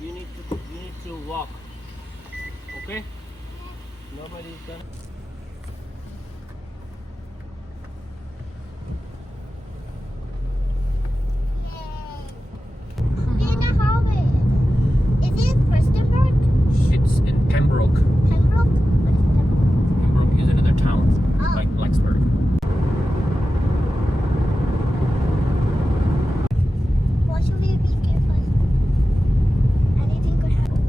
You need to walk. Okay? Nobody's gonna. It's in Pembroke. Pembroke is another town, like Blacksburg. What should we be careful? Anything could happen.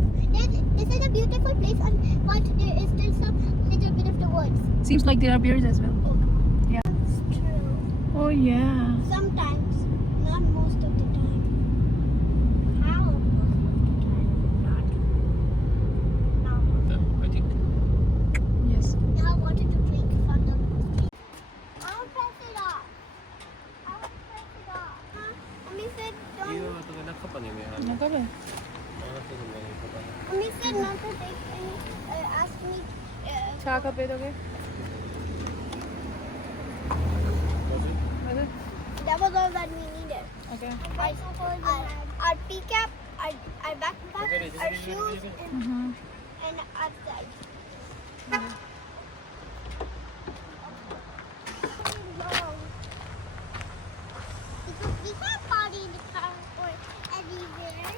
This is a beautiful place, but there is still some little bit of the woods. Seems like there are bears as well. Oh, Yeah. that's true. Oh yeah. Sometimes, not most of the time. How most of the time? Not. I think. Yes. I wanted to drink from the street. I will press it off. I will press it off. Huh? Mommy said don't. Nakabe. Mommy said not to take any. Ask me. Cha ka pe doge? That was all that we needed. Okay. Our pickup, our backpack, our shoes, Mm-hmm. and our bag. Because we can't party in the car or anywhere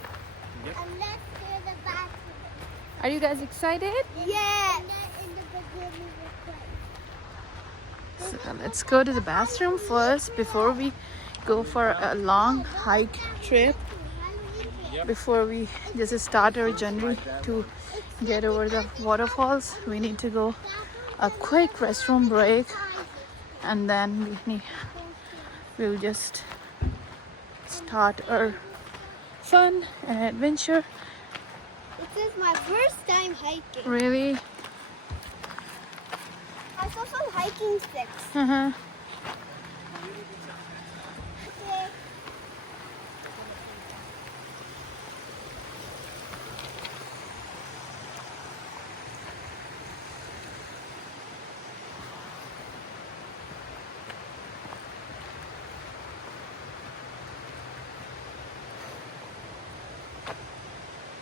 unless there's a bathroom. Are you guys excited? Yes. And then in the beginning So let's go to the bathroom first before we go for a long hike trip. Before we just start our journey to get over the waterfalls, we need to go a quick restroom break, and then we'll just start our fun and adventure. This is my first time hiking. Really? I saw some hiking sticks. Uh-huh. Okay.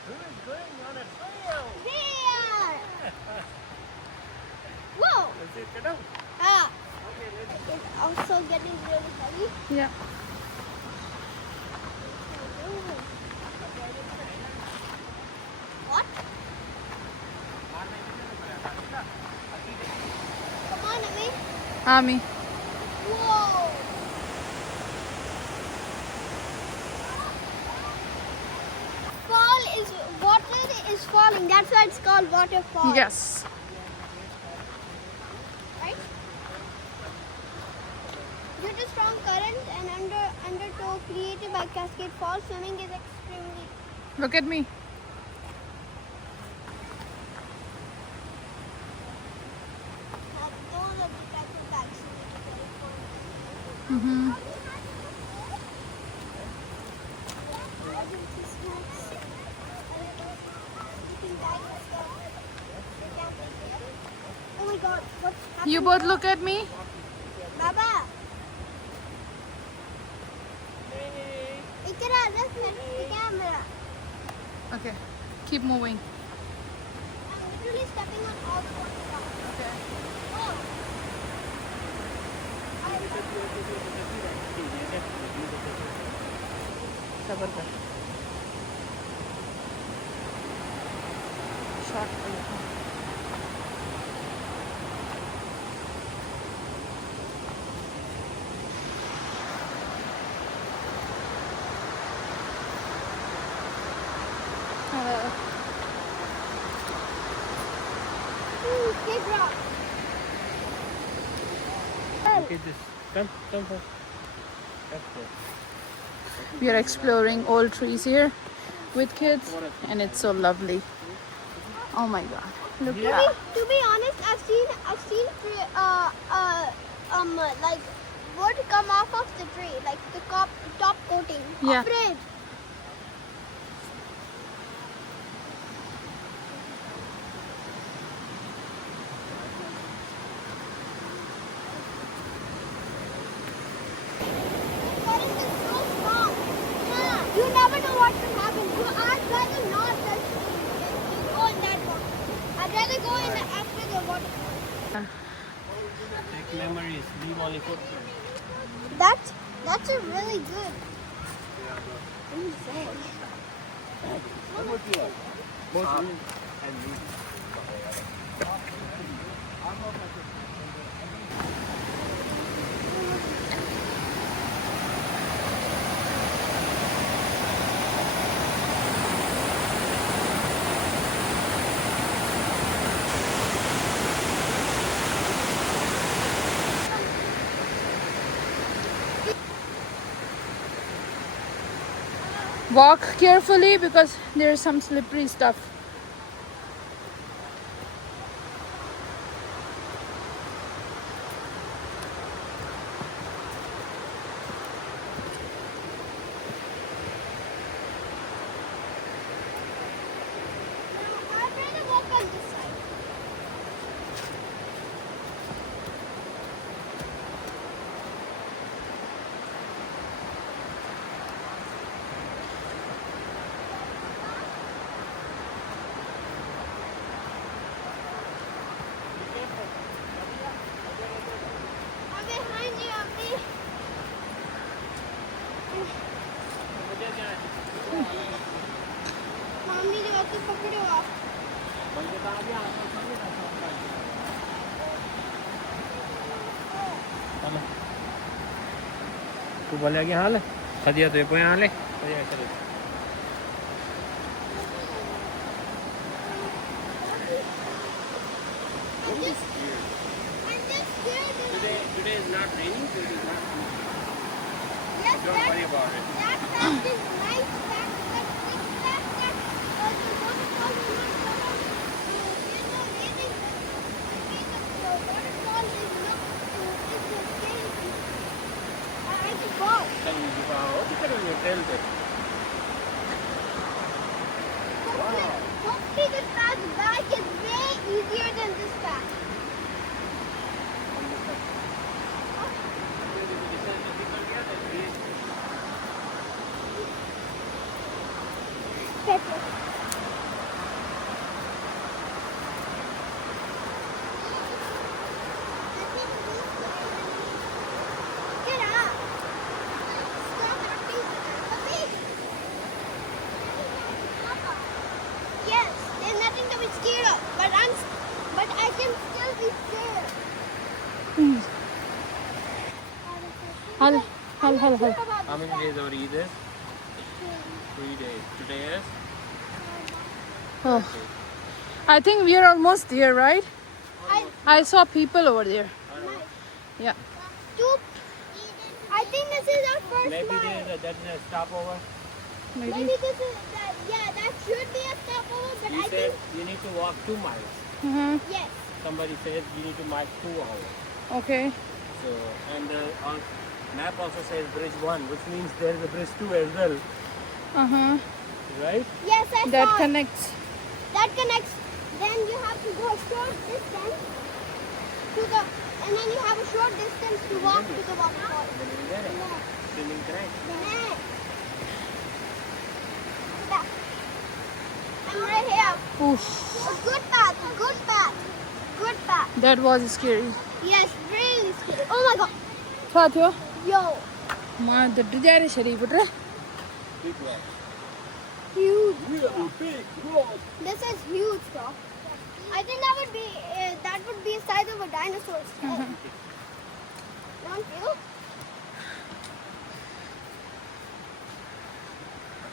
Who's going on a trail? There! Whoa! Let's see it down. Ah, Okay, let's it's also getting really heavy. Yeah. What? Come on, Ami. Ami. Whoa! Water is falling. That's why it's called waterfall. Yes. Right? Due to strong currents and undertow created by Cascade Falls, swimming is extremely. Look at me. Those are the type of bags you need to carry for. Mm-hmm. Oh my God! What's happening? You both look at me. Baba. Ikra, let's set the camera. Okay. Keep moving. I'm literally stepping on all the water drops. Okay. Oh. Sabar kar. Shot. Big rock. Okay, just come. We are exploring old trees here with kids, and it's so lovely. Oh my God! Look at that. To be honest, I've seen like wood come off of the tree, like the top coating. Yeah. Afraid. memories. Leave only footprints. That's a really good. Walk carefully because there's some slippery stuff. I'd rather walk on this side. I'm behind you, Abhi. Mommy, you have to पकड़ो आप. तू बोले कि हाल खदिया तो पे हाल है I'm just scared. Today is not raining. Today is not. Yes, Don't worry about it. that fact is right. That the waterfall is not the waterfall is not it's a scary. I just fall. Can you give out? You can only tell that. Hopefully this path back is way easier than this path. Pepper. Get up. Stop acting. Abhi. Yes, there's nothing to be scared of, but I can still be scared. Hal. How many days over Eid is? 3 days. Today is? Oh. I think we are almost there, right? I saw people over there. Yeah. I think this is our first Maybe mile. that's a stopover. Maybe this is that. Yeah, that should be a stopover, but You I said think you need to walk 2 miles. Mm-hmm. yes. Somebody said you need to march 2 hours. Okay. So, and the map also says bridge 1, which means there is a bridge 2 as well, Uh-huh. right? Yes, I That saw it. connects. That connects. Then you have to go a short distance to the, and then you have a short distance to walk to the waterfall. Swimming correct. Yeah. Back. I'm right here. Oof. A good path. Good path. Good path. That was scary. Yes, really scary. Oh my God. What yo? Yo. Ma the dare shari putra. Big rock. Huge. Really big rock. This is huge, bro. I think that would be the size of a dinosaur's head. Don't you?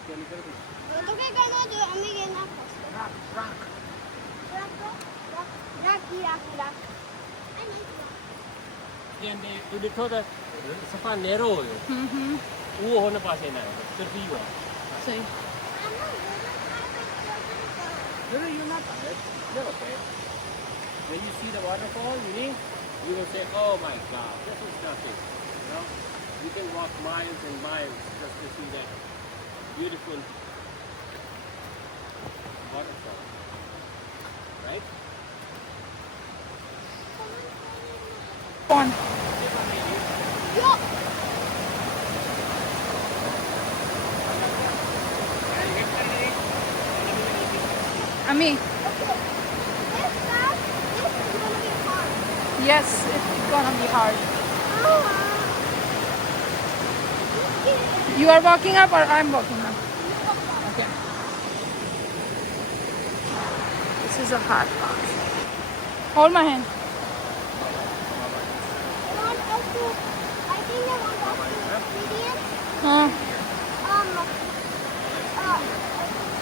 तो क्या करना जो हमें कहना rock. Then you did the safa narrow. Mm-hmm. वो होने पासे ना है सिर्फ ही हुआ. Say. No, you're not tired. You're okay. When you see the waterfall, you will say, "Oh my God, this is nothing." You know, you can walk miles and miles just to see that beautiful waterfall, right? On. Yo. Ami. Okay. This is gonna be hard. Yes. gonna be hard. You are walking up or I'm walking up? Okay. This is a hard part. Hold my hand. I think I want us to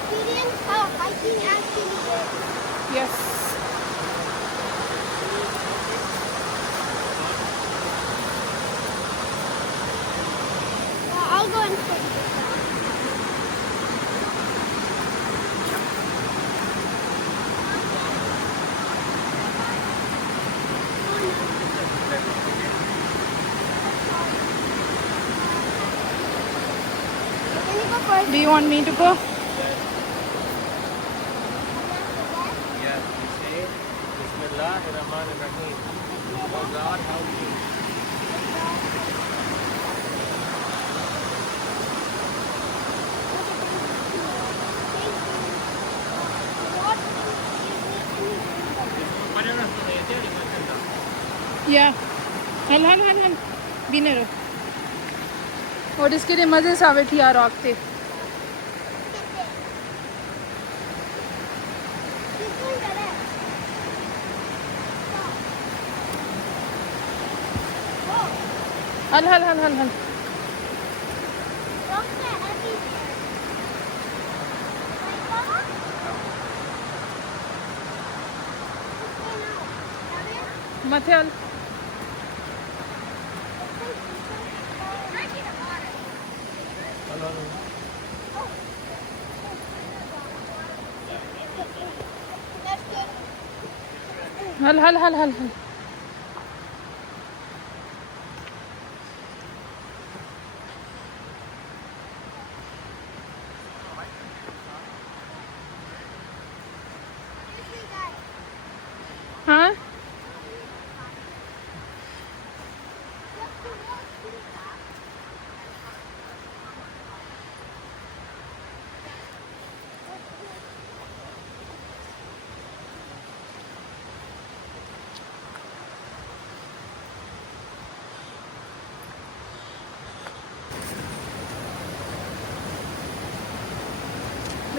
experience hiking activity. Yes. I'll go and take this now. Can you go first? Do you want me to go? Yes, you say, Bismillahirrahmanirrahim. Oh God, help me. Yeah. हल बीने रहो और इसके लिए मजे से आवे थी यार आगते हल मथे हल हल हाँ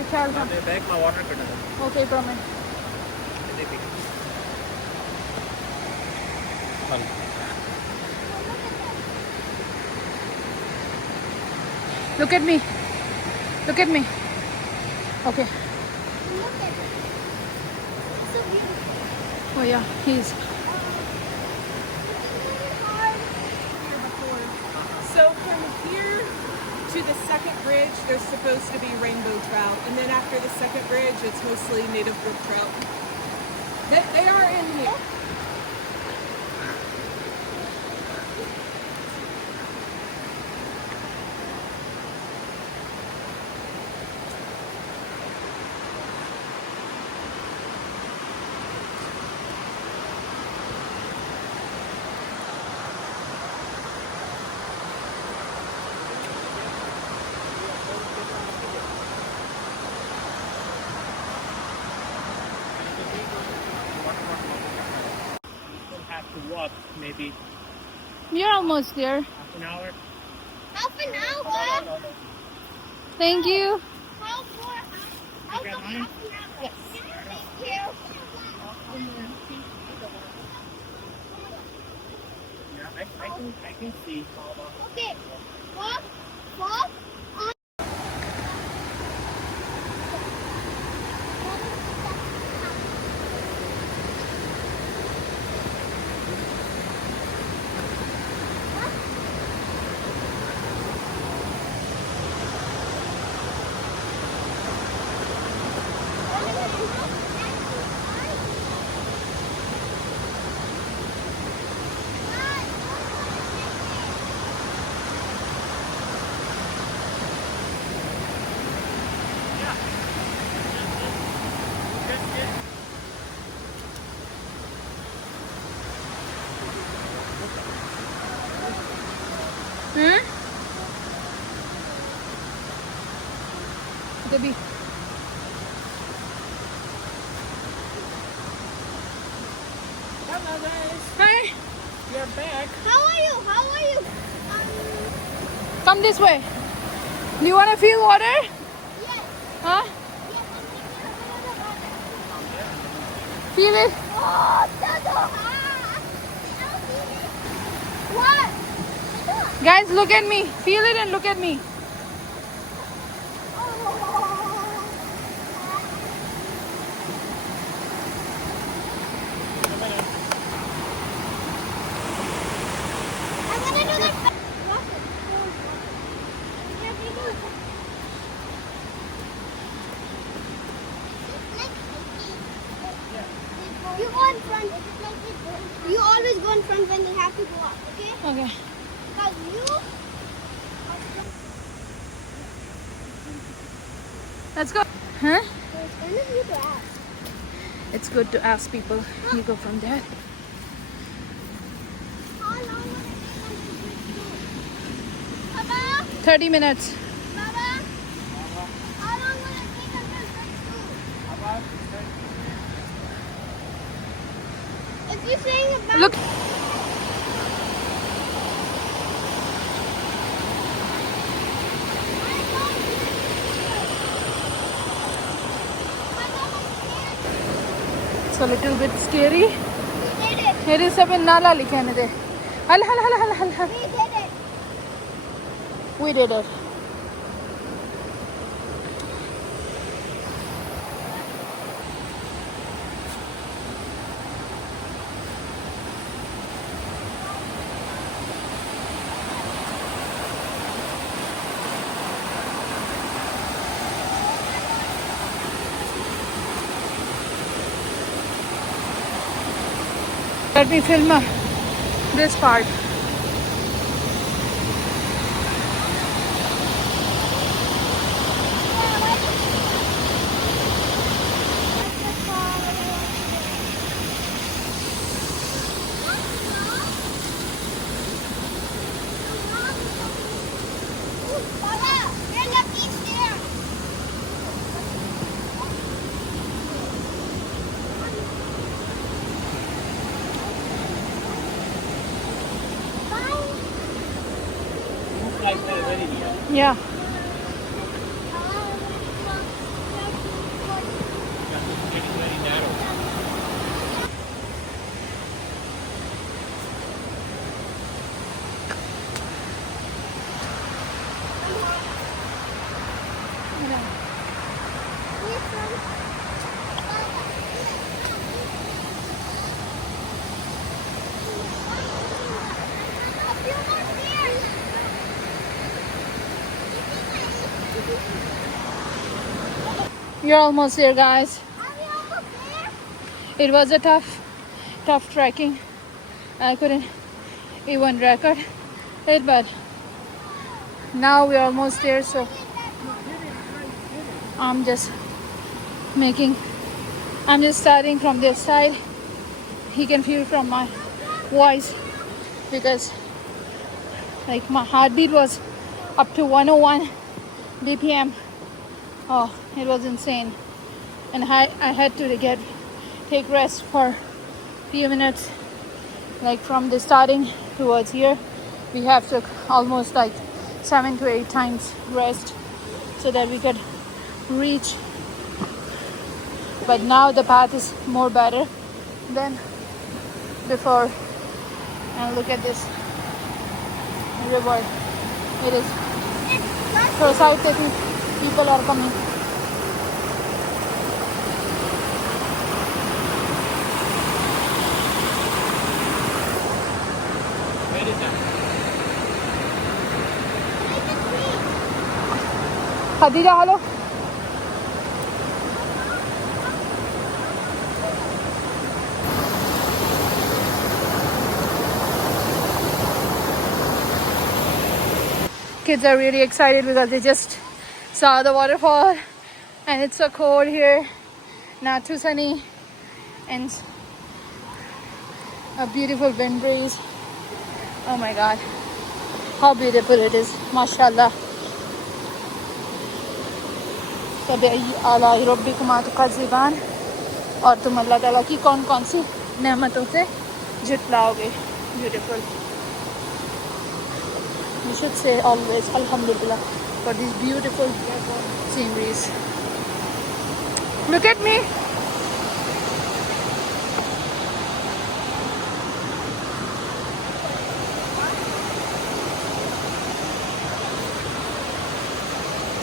ख्याल था बैग में वाटर कटा okay promise Look at me. Okay. Look at it. It's so beautiful. Oh yeah, he's. So from here to the second bridge, there's supposed to be rainbow trout. And then after the second bridge, it's mostly native brook trout. They are in here. to walk maybe You're almost there. half an hour. Half an hour? Thank you. How far? I'll go half an hour. Yes. Thank you. Yeah, I can see. Okay. Walk. On. Debbie. Hello guys. Hi. We are How are you? How are you? Come this way. Do you want to feel water? Yes. Huh? Yes, I'm going to water. Feel it? Oh, Tado! What? Guys, look at me. Feel it and look at me. I'm gonna do that. You go in front. You always go in front when they have to go up, okay? Okay. Because you. Let's go. Huh? It's kind of you to ask. It's good to ask people. You go from there. How long will it take until bridge two? Papa? 30 minutes. Baba? How long will it take until bridge two? If you're saying about Look. It's a little bit scary. we did it. Here is a nala likhane de. Hal hal hal hal hal hal. We did it. We did it. Let me film this part. Baba, there's a beach there. Bye. Looks like they're very near. Yeah. It's getting very narrow. You're almost there, guys. It was a tough trekking. I couldn't even record it, but now we're almost there. So I'm just starting from this side. He can feel from my voice because like my heartbeat was up to 101 BPM. Oh, it was insane. And I had to take rest for few minutes. Like from the starting towards here, we have took almost like 7 to 8 times rest so that we could reach. But now the path is more better than before. And look at this river. It is so south taking. People are coming. Where is that? Khadija, hello. Kids are really excited because they just saw the waterfall and it's so cold here, not too sunny, and a beautiful wind breeze. Oh my god, how beautiful it is, mashallah. और तुम अल्लाह ताला की कौन कौन सी नेमतों से जुटलाओगे. Beautiful. We should say always Alhamdulillah for these beautiful sceneries. Look at me.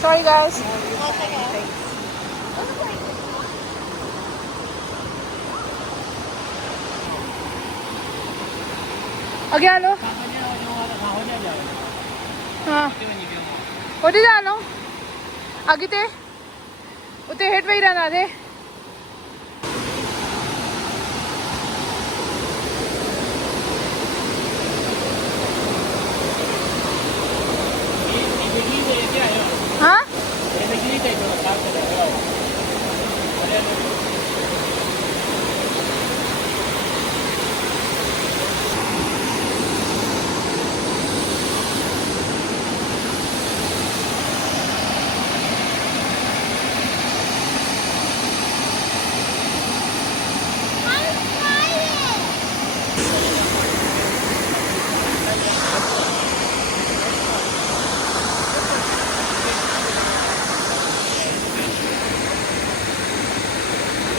Sorry guys. आगे आ लो हाँ ओटे जा लो आगे ते उते हेठ वही रहना दे हाँ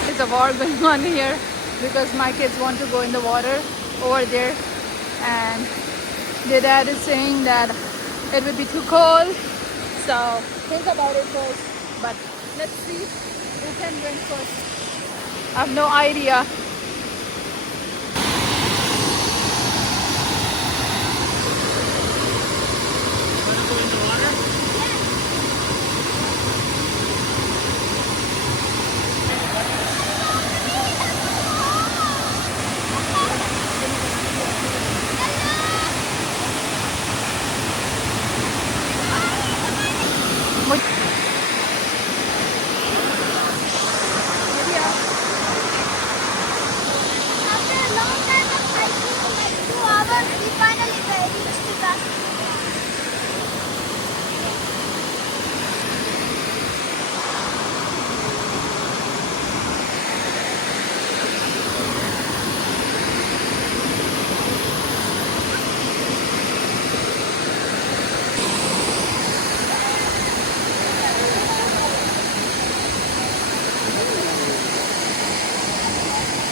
there's a war going on here because my kids want to go in the water over there and their dad is saying that it will be too cold, so think about it first, but let's see who can win first. I have no idea. After a long time of hiking, like 2 hours, we finally reached the Cascade.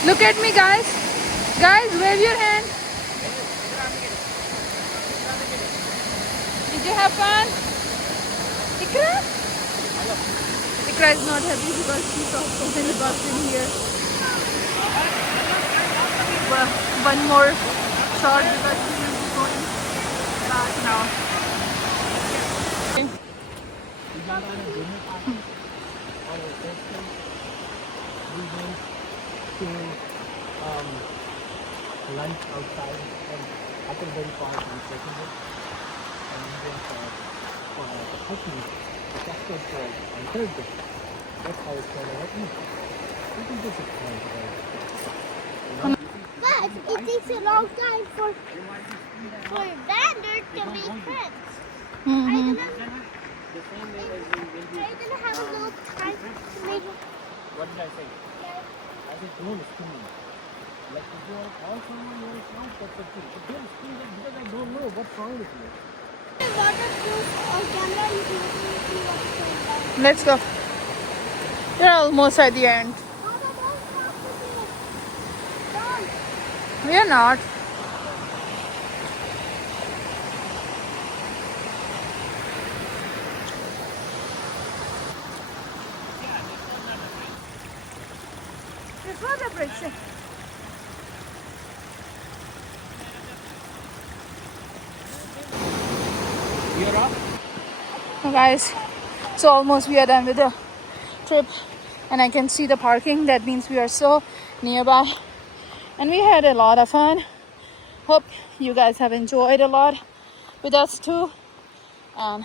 Look at me guys. Guys, wave your hand. Did you have fun? Ikra? Ikra is not happy because she saw so many bugs in here. But one more shot because she will be going back now. To lunch outside and I think very far from taking it and we went for the hiking, the Cascade Falls on Thursday. That's how it's going to work. I think this is fun today. But it takes a long time for vendors to make friends. Are you gonna have a little time to make What did I say? I said, don't scream. Like if you are all someone who is not, that's the thing. But don't scream that because I don't know what's wrong with you. waterproof on camera? You can see what's going on. Let's go. We're almost at the end. Mama, don't stop with me. Don't. We are not. This was a bridge. You're up? Guys, so almost we are done with the trip and I can see the parking. That means we are so nearby and we had a lot of fun. Hope you guys have enjoyed a lot with us too and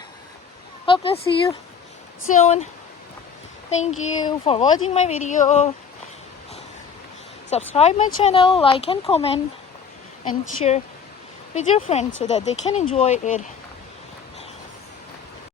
hope to see you soon. Thank you for watching my video. Subscribe my channel, like and comment and share with your friends so that they can enjoy it.